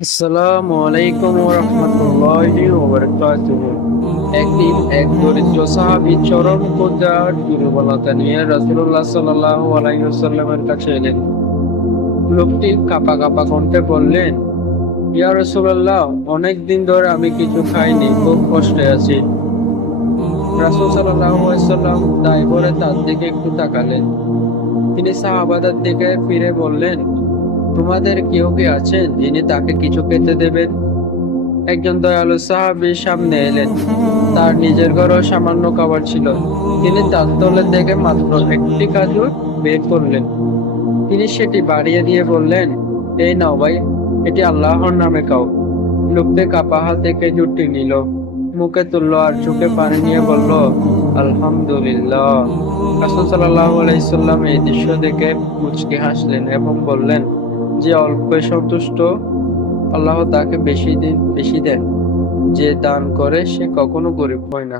আসসালামু আলাইকুম ওয়া রাহমাতুল্লাহি ওয়া বারাকাতুহু। একদিন এক দরিদ্র সাহাবী চরম ক্ষুধা আর দুর্বলতা নিয়ে রাসূলুল্লাহ সাল্লাল্লাহু আলাইহি ওয়াসাল্লামের কাছে এলেন। লোকটি কাঁপা কাঁপা কণ্ঠে বললেন, ইয়া রাসূলুল্লাহ, অনেক দিন ধরে আমি কিছু খাইনি, খুব কষ্টে আছি। রাসূল সাল্লাল্লাহু আলাইহি ওয়াসাল্লাম দায় ভরে তার দিকে একটু তাকালেন। তিনি সাহাবাদের দিকে ফিরে বললেন, তোমাদের কেউ কি আছেন যিনি তাকে কিছু খেতে দেবেন? একজন দয়ালু সাহাবী সামনে এলেন। তার নিজের ঘরেও সামান্য খাবার ছিল। তিনি তার তলে থেকে মাত্র একটি খেজুর বের করলেন। তিনি সেটি বাড়িয়ে দিয়ে বললেন, এই নাও ভাই, এটি আল্লাহর নামে খাও। লোকটি কাপা হাতে খেজুরটি নিল, মুখে তুললো আর চোখে পানি নিয়ে বলল, আলহামদুলিল্লাহ। রাসূল সাল্লাল্লাহু আলাইহি সাল্লাম এই দৃশ্য দেখে মুচকি হাসলেন এবং বললেন, যে অল্পে সন্তুষ্ট, আল্লাহ তাকে বেশি দেন। যে দান করে সে কখনো গরিব হয় না।